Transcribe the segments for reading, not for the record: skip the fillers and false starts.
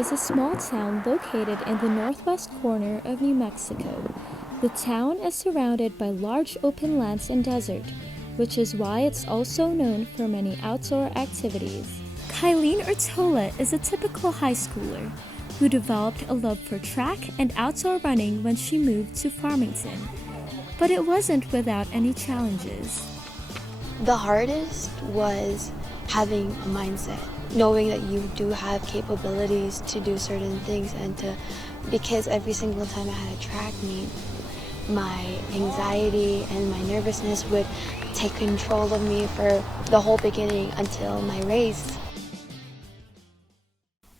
is a small town located in the northwest corner of New Mexico. The town is surrounded by large open lands and desert, which is why it's also known for many outdoor activities. Kyleen Urtola is a typical high schooler who developed a love for track and outdoor running when she moved to Farmington. But it wasn't without any challenges. The hardest was having a mindset, knowing that you do have capabilities to do certain things, because every single time I had a track meet, my anxiety and my nervousness would take control of me for the whole beginning until my race.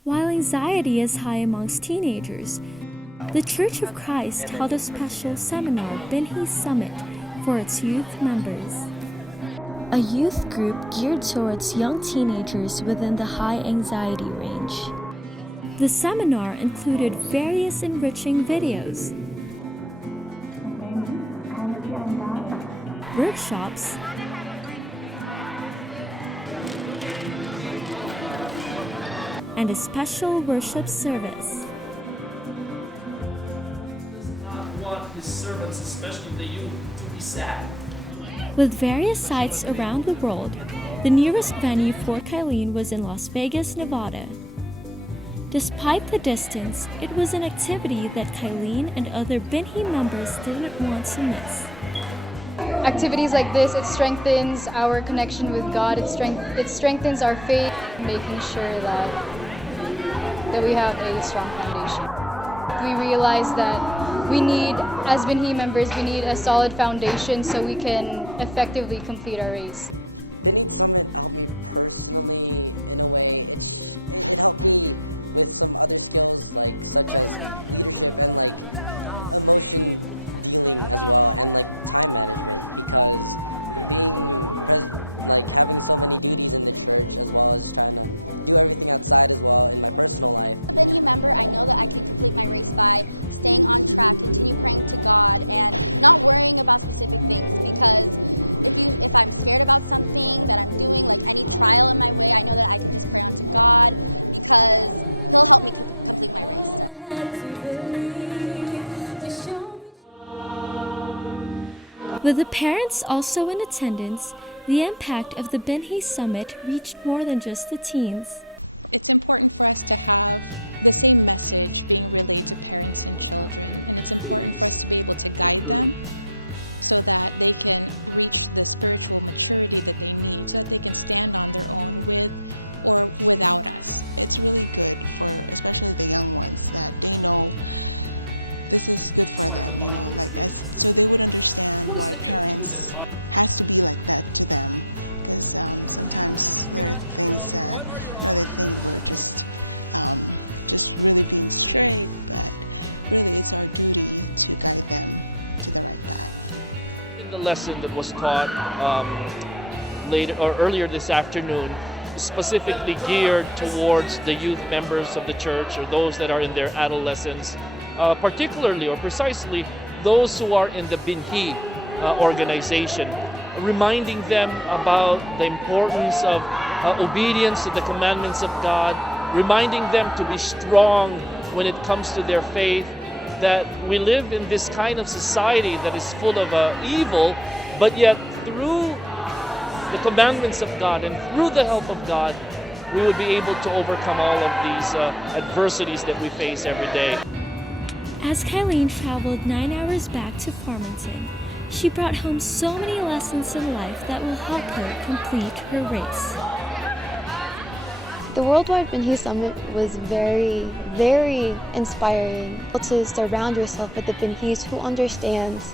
While anxiety is high amongst teenagers, the Church of Christ held a special seminar, Binhi Summit, for its youth members. A youth group geared towards young teenagers within the high anxiety range. The seminar included various enriching videos, workshops, and a special worship service. Does not want his servants, especially the youth, to be sad. With various sites around the world, the nearest venue for Kyleen was in Las Vegas, Nevada. Despite the distance, it was an activity that Kyleen and other Binhi members didn't want to miss. Activities like this, it strengthens our connection with God. It strengthens our faith, making sure that we have a strong foundation. We realize that we need, as Binhi members, we need a solid foundation so we can effectively complete our race. With the parents also in attendance, the impact of the Binhi Summit reached more than just the teens. That's why the Bible is giving us this reminder. What is the conclusion? You can ask yourself, what are your options? In the lesson that was taught earlier this afternoon, specifically geared towards the youth members of the church or those that are in their adolescence, particularly or precisely those who are in the Binhi organization, reminding them about the importance of obedience to the commandments of God, reminding them to be strong when it comes to their faith, that we live in this kind of society that is full of evil, but yet through the commandments of God and through the help of God, we would be able to overcome all of these adversities that we face every day. As Kyleen traveled 9 hours back to Farmington, she brought home so many lessons in life that will help her complete her race. The Worldwide Binhi Summit was very, very inspiring. To surround yourself with the Binhis who understands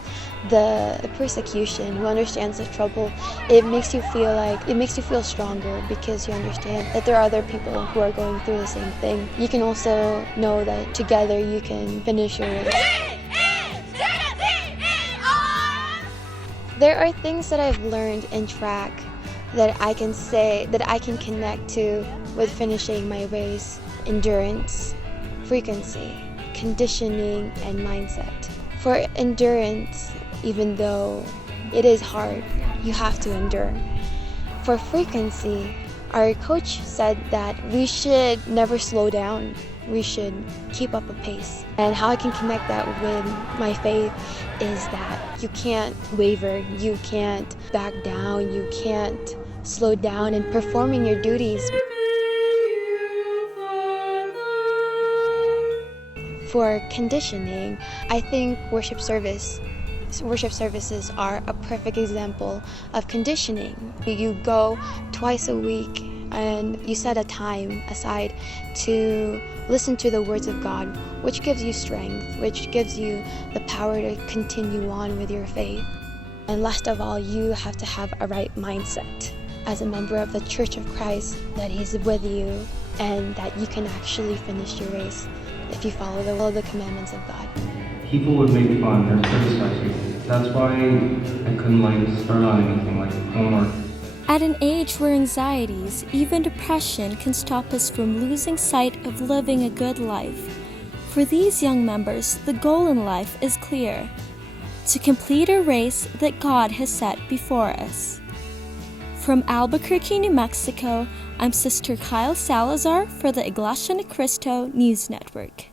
the persecution, who understands the trouble, it makes you feel stronger because you understand that there are other people who are going through the same thing. You can also know that together you can finish your race. There are things that I've learned in track that I can say, that I can connect to with finishing my race: endurance, frequency, conditioning, and mindset. For endurance, even though it is hard, you have to endure. For frequency, our coach said that we should never slow down. we should keep up a pace. And how I can connect that with my faith is that you can't waver, you can't back down, you can't slow down in performing your duties. For conditioning, I think worship services are a perfect example of conditioning. You go twice a week and you set a time aside to listen to the words of God, which gives you strength, which gives you the power to continue on with your faith. And last of all, you have to have a right mindset as a member of the Church of Christ, that He's with you and that you can actually finish your race if you follow the commandments of God. People would make fun or criticize you. That's why I couldn't start on anything like homework. At an age where anxieties, even depression, can stop us from losing sight of living a good life, for these young members, the goal in life is clear: to complete a race that God has set before us. From Albuquerque, New Mexico, I'm Sister Kyle Salazar for the Iglesia Cristo News Network.